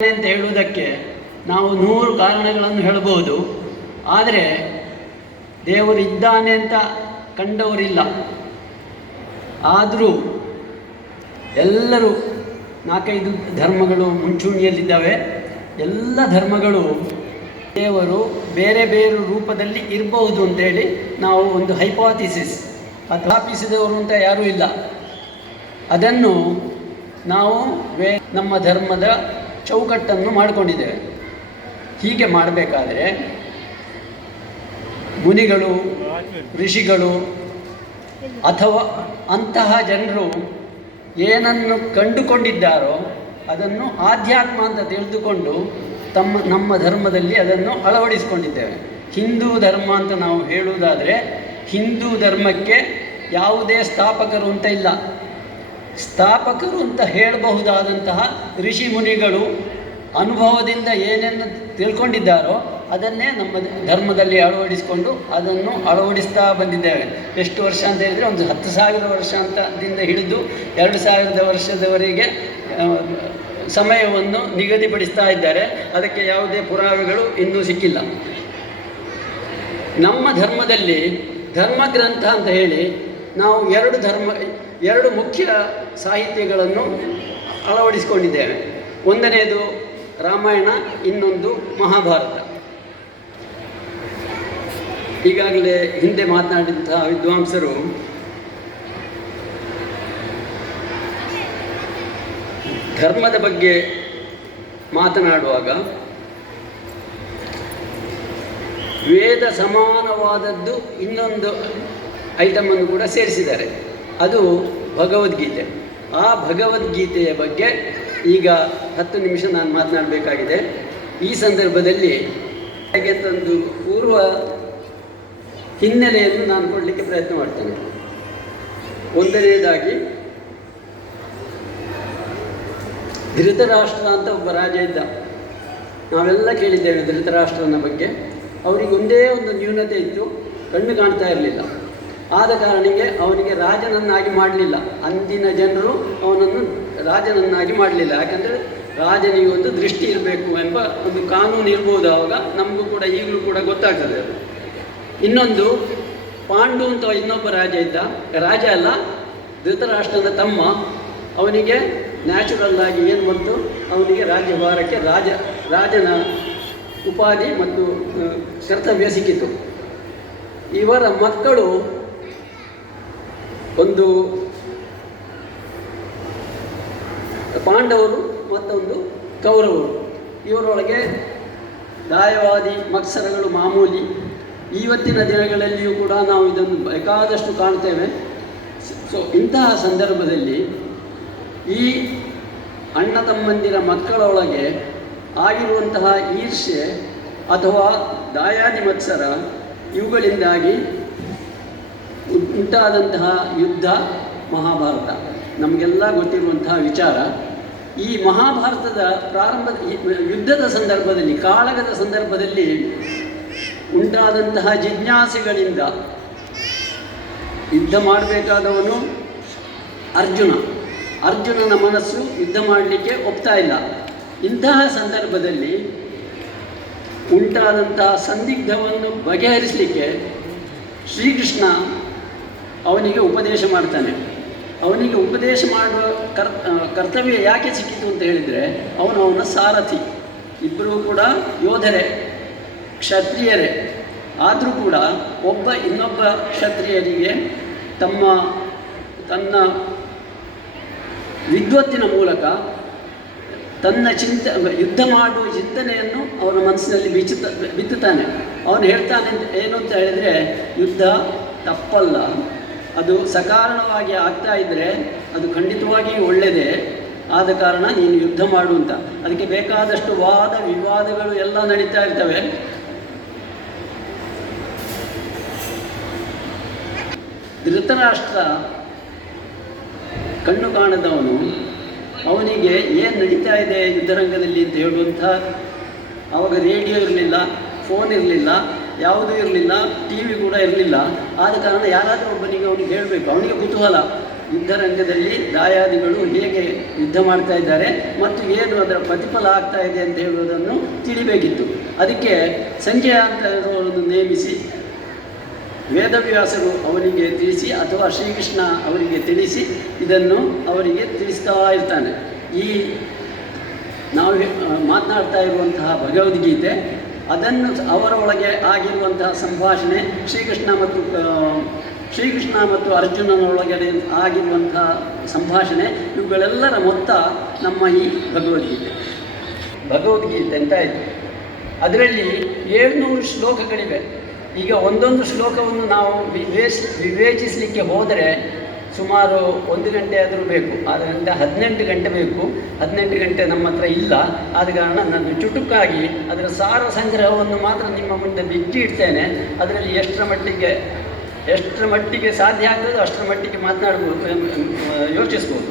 ಅಂತ ಹೇಳುವುದಕ್ಕೆ ನಾವು 100 ಕಾರಣಗಳನ್ನು ಹೇಳಬಹುದು. ಆದರೆ ದೇವರು ಇದ್ದಾನೆ ಅಂತ ಕಂಡವರಿಲ್ಲ. ಆದರೂ ಎಲ್ಲರೂ 4-5 ಧರ್ಮಗಳು ಮುಂಚೂಣಿಯಲ್ಲಿದ್ದಾವೆ. ಎಲ್ಲ ಧರ್ಮಗಳು ದೇವರು ಬೇರೆ ಬೇರೆ ರೂಪದಲ್ಲಿ ಇರಬಹುದು ಅಂತೇಳಿ ನಾವು ಒಂದು ಹೈಪಾಥಿಸಿಸ್ ಸ್ಥಾಪಿಸಿದವರು ಅಂತ ಯಾರೂ ಇಲ್ಲ. ಅದನ್ನು ನಾವು ನಮ್ಮ ಧರ್ಮದ ಚೌಕಟ್ಟನ್ನು ಮಾಡಿಕೊಂಡಿದ್ದೇವೆ. ಹೀಗೆ ಮಾಡಬೇಕಾದ್ರೆ ಮುನಿಗಳು, ಋಷಿಗಳು ಅಥವಾ ಅಂತಹ ಜನರು ಏನನ್ನು ಕಂಡುಕೊಂಡಿದ್ದಾರೋ ಅದನ್ನು ಆಧ್ಯಾತ್ಮ ಅಂತ ತಿಳಿದುಕೊಂಡು ನಮ್ಮ ಧರ್ಮದಲ್ಲಿ ಅದನ್ನು ಅಳವಡಿಸಿಕೊಂಡಿದ್ದೇವೆ. ಹಿಂದೂ ಧರ್ಮ ಅಂತ ನಾವು ಹೇಳುವುದಾದರೆ ಹಿಂದೂ ಧರ್ಮಕ್ಕೆ ಯಾವುದೇ ಸ್ಥಾಪಕರು ಅಂತ ಇಲ್ಲ. ಸ್ಥಾಪಕರು ಅಂತ ಹೇಳಬಹುದಾದಂತಹ ಋಷಿ ಮುನಿಗಳು ಅನುಭವದಿಂದ ಏನೇನು ತಿಳ್ಕೊಂಡಿದ್ದಾರೋ ಅದನ್ನೇ ನಮ್ಮ ಧರ್ಮದಲ್ಲಿ ಅಳವಡಿಸಿಕೊಂಡು ಅದನ್ನು ಅಳವಡಿಸ್ತಾ ಬಂದಿದ್ದೇವೆ. ಎಷ್ಟು ವರ್ಷ ಅಂತ ಹೇಳಿದರೆ ಒಂದು 10,000 ವರ್ಷ ಅಂತದಿಂದ ಹಿಡಿದು 2,000 ವರ್ಷದವರೆಗೆ ಸಮಯವನ್ನು ನಿಗದಿಪಡಿಸ್ತಾ ಇದ್ದಾರೆ. ಅದಕ್ಕೆ ಯಾವುದೇ ಪುರಾವೆಗಳು ಇನ್ನೂ ಸಿಕ್ಕಿಲ್ಲ. ನಮ್ಮ ಧರ್ಮದಲ್ಲಿ ಧರ್ಮಗ್ರಂಥ ಅಂತ ಹೇಳಿ ನಾವು ಎರಡು ಮುಖ್ಯ ಸಾಹಿತ್ಯಗಳನ್ನು ಅಳವಡಿಸಿಕೊಂಡಿದ್ದೇವೆ. ಒಂದನೆಯದು ರಾಮಾಯಣ, ಇನ್ನೊಂದು ಮಹಾಭಾರತ. ಈಗಾಗಲೇ ಹಿಂದೆ ಮಾತನಾಡಿದಂತಹ ವಿದ್ವಾಂಸರು ಧರ್ಮದ ಬಗ್ಗೆ ಮಾತನಾಡುವಾಗ ವೇದ ಸಮಾನವಾದದ್ದು ಇನ್ನೊಂದು ಐಟಮನ್ನು ಕೂಡ ಸೇರಿಸಿದ್ದಾರೆ. ಅದು ಭಗವದ್ಗೀತೆ. ಆ ಭಗವದ್ಗೀತೆಯ ಬಗ್ಗೆ ಈಗ 10 ನಿಮಿಷ ನಾನು ಮಾತನಾಡಬೇಕಾಗಿದೆ. ಈ ಸಂದರ್ಭದಲ್ಲಿ ಹಾಗೆ ತಂದು ಪೂರ್ವ ಹಿನ್ನೆಲೆಯನ್ನು ನಾನು ಕೊಡಲಿಕ್ಕೆ ಪ್ರಯತ್ನ ಮಾಡ್ತೇನೆ. ಒಂದನೆಯದಾಗಿ, ಧೃತರಾಷ್ಟ್ರ ಅಂತ ಒಬ್ಬ ರಾಜ ಇದ್ದ. ನಾವೆಲ್ಲ ಕೇಳಿದ್ದೇವೆ ಧೃತರಾಷ್ಟ್ರನ ಬಗ್ಗೆ. ಅವರಿಗೆ ಒಂದೇ ಒಂದು ನ್ಯೂನತೆ ಇತ್ತು, ಕಣ್ಣು ಕಾಣ್ತಾ ಇರಲಿಲ್ಲ. ಆದ ಕಾರಣಕ್ಕೆ ಅವನಿಗೆ ರಾಜನನ್ನಾಗಿ ಮಾಡಲಿಲ್ಲ. ಅಂದಿನ ಜನರು ಅವನನ್ನು ರಾಜನನ್ನಾಗಿ ಮಾಡಲಿಲ್ಲ. ಯಾಕಂದರೆ ರಾಜನಿಗೆ ಒಂದು ದೃಷ್ಟಿ ಇರಬೇಕು ಎಂಬ ಒಂದು ಕಾನೂನು ಇರ್ಬೋದು. ಆವಾಗ ನಮಗೂ ಕೂಡ ಈಗಲೂ ಕೂಡ ಗೊತ್ತಾಗ್ತದೆ ಅದು. ಇನ್ನೊಂದು, ಪಾಂಡು ಅಂತ ಇನ್ನೊಬ್ಬ ರಾಜ ಇದ್ದ. ರಾಜ ಅಲ್ಲ, ಧೃತರಾಷ್ಟ್ರನ ತಮ್ಮ. ಅವನಿಗೆ ನ್ಯಾಚುರಲ್ ಆಗಿ ಏನು ಬಂತು, ಅವನಿಗೆ ರಾಜ್ಯಭಾರಕ್ಕೆ ರಾಜನ ಉಪಾಧಿ ಮತ್ತು ಕರ್ತವ್ಯ ಸಿಕ್ಕಿತು. ಇವರ ಮಕ್ಕಳು ಒಂದು ಪಾಂಡವರು ಮತ್ತೊಂದು ಕೌರವರು. ಇವರೊಳಗೆ ದಾಯವಾದಿ ಮತ್ಸರಗಳು ಮಾಮೂಲಿ. ಇವತ್ತಿನ ದಿನಗಳಲ್ಲಿಯೂ ಕೂಡ ನಾವು ಇದನ್ನು ಬೇಕಾದಷ್ಟು ಕಾಣ್ತೇವೆ. ಸೊ ಇಂತಹ ಸಂದರ್ಭದಲ್ಲಿ ಈ ಅಣ್ಣ ತಮ್ಮಂದಿರ ಮಕ್ಕಳೊಳಗೆ ಆಗಿರುವಂತಹ ಈರ್ಷ್ಯೆ ಅಥವಾ ದಾಯಾದಿ ಮತ್ಸರ, ಇವುಗಳಿಂದಾಗಿ ಉಂಟಾದಂತಹ ಯುದ್ಧ ಮಹಾಭಾರತ. ನಮಗೆಲ್ಲ ಗೊತ್ತಿರುವಂತಹ ವಿಚಾರ. ಈ ಮಹಾಭಾರತದ ಯುದ್ಧದ ಸಂದರ್ಭದಲ್ಲಿ, ಕಾಳಗದ ಸಂದರ್ಭದಲ್ಲಿ ಉಂಟಾದಂತಹ ಜಿಜ್ಞಾಸೆಗಳಿಂದ ಯುದ್ಧ ಮಾಡಬೇಕಾದವನು ಅರ್ಜುನನ ಮನಸ್ಸು ಯುದ್ಧ ಮಾಡಲಿಕ್ಕೆ ಒಪ್ತಾ ಇಲ್ಲ. ಇಂತಹ ಸಂದರ್ಭದಲ್ಲಿ ಉಂಟಾದಂತಹ ಸಂದಿಗ್ಧವನ್ನು ಬಗೆಹರಿಸಲಿಕ್ಕೆ ಶ್ರೀಕೃಷ್ಣ ಅವನಿಗೆ ಉಪದೇಶ ಮಾಡ್ತಾನೆ. ಅವನಿಗೆ ಉಪದೇಶ ಮಾಡುವ ಕರ್ತವ್ಯ ಯಾಕೆ ಸಿಕ್ಕಿತು ಅಂತ ಹೇಳಿದರೆ, ಅವನ ಸಾರಥಿ. ಇಬ್ಬರೂ ಕೂಡ ಯೋಧರೇ, ಕ್ಷತ್ರಿಯರೇ. ಆದರೂ ಕೂಡ ಇನ್ನೊಬ್ಬ ಕ್ಷತ್ರಿಯರಿಗೆ ತನ್ನ ವಿದ್ವತ್ತಿನ ಮೂಲಕ ತನ್ನ ಯುದ್ಧ ಮಾಡುವ ಚಿಂತನೆಯನ್ನು ಅವನ ಮನಸ್ಸಿನಲ್ಲಿ ಬಿತ್ತುತ್ತಾನೆ. ಅವನು ಹೇಳ್ತಾನೆ ಏನು ಅಂತ ಹೇಳಿದರೆ, ಯುದ್ಧ ತಪ್ಪಲ್ಲ, ಅದು ಸಕಾರಣವಾಗಿ ಆಗ್ತಾ ಇದ್ದರೆ ಅದು ಖಂಡಿತವಾಗಿಯೂ ಒಳ್ಳೆಯದೇ. ಆದ ಕಾರಣ ನೀನು ಯುದ್ಧ ಮಾಡು ಅಂತ. ಅದಕ್ಕೆ ಬೇಕಾದಷ್ಟು ವಾದ ವಿವಾದಗಳು ಎಲ್ಲ ನಡೀತಾ ಇರ್ತವೆ. ಧೃತರಾಷ್ಟ್ರ ಕಣ್ಣು ಕಾಣದವನು. ಅವನಿಗೆ ಏನು ನಡೀತಾ ಇದೆ ಯುದ್ಧರಂಗದಲ್ಲಿ ಅಂತ ಹೇಳುವಂಥ, ಆವಾಗ ರೇಡಿಯೋ ಇರಲಿಲ್ಲ, ಫೋನ್ ಇರಲಿಲ್ಲ, ಯಾವುದೂ ಇರಲಿಲ್ಲ, ಟಿ ವಿ ಕೂಡ ಇರಲಿಲ್ಲ. ಆದ ಕಾರಣ ಯಾರಾದರೂ ಒಬ್ಬನಿಗೆ ಅವನಿಗೆ ಹೇಳಬೇಕು. ಅವನಿಗೆ ಕುತೂಹಲ, ಯುದ್ಧರಂಗದಲ್ಲಿ ದಾಯಾದಿಗಳು ಹೇಗೆ ಯುದ್ಧ ಮಾಡ್ತಾ ಇದ್ದಾರೆ ಮತ್ತು ಏನು ಅದರ ಪ್ರತಿಫಲ ಆಗ್ತಾ ಇದೆ ಅಂತ ಹೇಳುವುದನ್ನು ತಿಳಿಬೇಕಿತ್ತು. ಅದಕ್ಕೆ ಸಂಜಯ ಅಂತ ಇರುವವರನ್ನು ನೇಮಿಸಿ ವೇದವ್ಯಾಸರು ಅವರಿಗೆ ತಿಳಿಸಿ ಅಥವಾ ಶ್ರೀಕೃಷ್ಣ ಅವರಿಗೆ ತಿಳಿಸಿ ಇದನ್ನು ಅವರಿಗೆ ತಿಳಿಸ್ತಾ ಇರ್ತಾನೆ. ಈ ನಾವು ಮಾತನಾಡ್ತಾ ಇರುವಂತಹ ಭಗವದ್ಗೀತೆ ಅದನ್ನು ಅವರ ಒಳಗೆ ಆಗಿರುವಂತಹ ಸಂಭಾಷಣೆ ಶ್ರೀಕೃಷ್ಣ ಮತ್ತು ಅರ್ಜುನನೊಳಗಡೆ ಆಗಿರುವಂತಹ ಸಂಭಾಷಣೆ ಇವುಗಳೆಲ್ಲರ ಮೊತ್ತ ನಮ್ಮ ಈ ಭಗವದ್ಗೀತೆ ಅಂತ ಆಯಿತು. ಅದರಲ್ಲಿ 700 ಶ್ಲೋಕಗಳಿವೆ. ಈಗ ಒಂದೊಂದು ಶ್ಲೋಕವನ್ನು ನಾವು ವಿವೇಚಿಸಲಿಕ್ಕೆ ಹೋದರೆ ಸುಮಾರು 1 ಗಂಟೆ ಆದರೂ ಬೇಕು. ಆದ್ದರಿಂದ 18 ಗಂಟೆ ಬೇಕು. 18 ಗಂಟೆ ನಮ್ಮ ಹತ್ರ ಇಲ್ಲ. ಆದ ಕಾರಣ ನಾನು ಚುಟುಕಾಗಿ ಅದರ ಸಾರ ಸಂಗ್ರಹವನ್ನು ಮಾತ್ರ ನಿಮ್ಮ ಮುಂದೆ ಬಿಚ್ಚಿಡ್ತೇನೆ. ಅದರಲ್ಲಿ ಎಷ್ಟರ ಮಟ್ಟಿಗೆ ಸಾಧ್ಯ ಆಗ್ತದೋ ಅಷ್ಟರ ಮಟ್ಟಿಗೆ ಮಾತನಾಡ್ಬೋದು, ಯೋಚಿಸ್ಬೋದು.